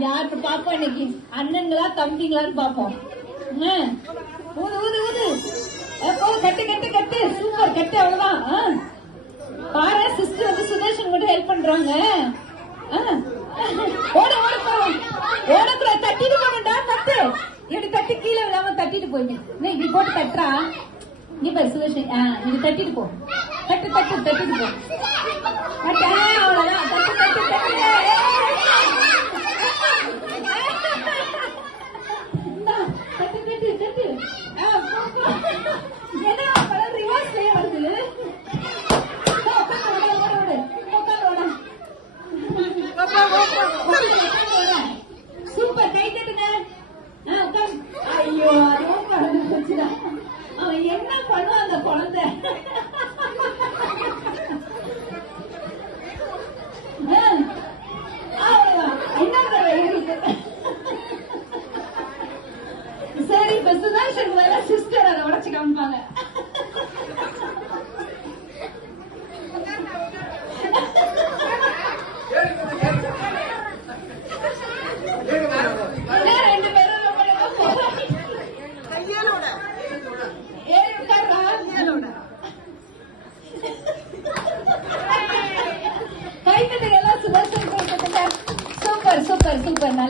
யாருக்கு பாப்போம் இன்னைக்கு? அண்ணன்களா தம்பிங்களான்னு பாப்போம். ஊது ஊது ஊது. கட்டு கட்டு கட்டு. சூப்பர் கட்டு. அவ்வளவுதான். பாரு சிஸ்டர் வந்து சுதர்ஷன் கூட ஹெல்ப் பண்றாங்க. ஓட ஓட போவோம். ஓடக்கூட தட்டிட்டு போகண்டா. கட்டு இப்படி தட்டி கீழே விழாம தட்டிட்டு போயிடு. இப்படி போட்டு தட்டுறா. நீ பாரு சுதர்ஷன். இது தட்டிட்டு போ. தட்டு தட்டு தட்டிட்டு போ. அவ்வளவுதான். தட்டு தட்டு தட்டு.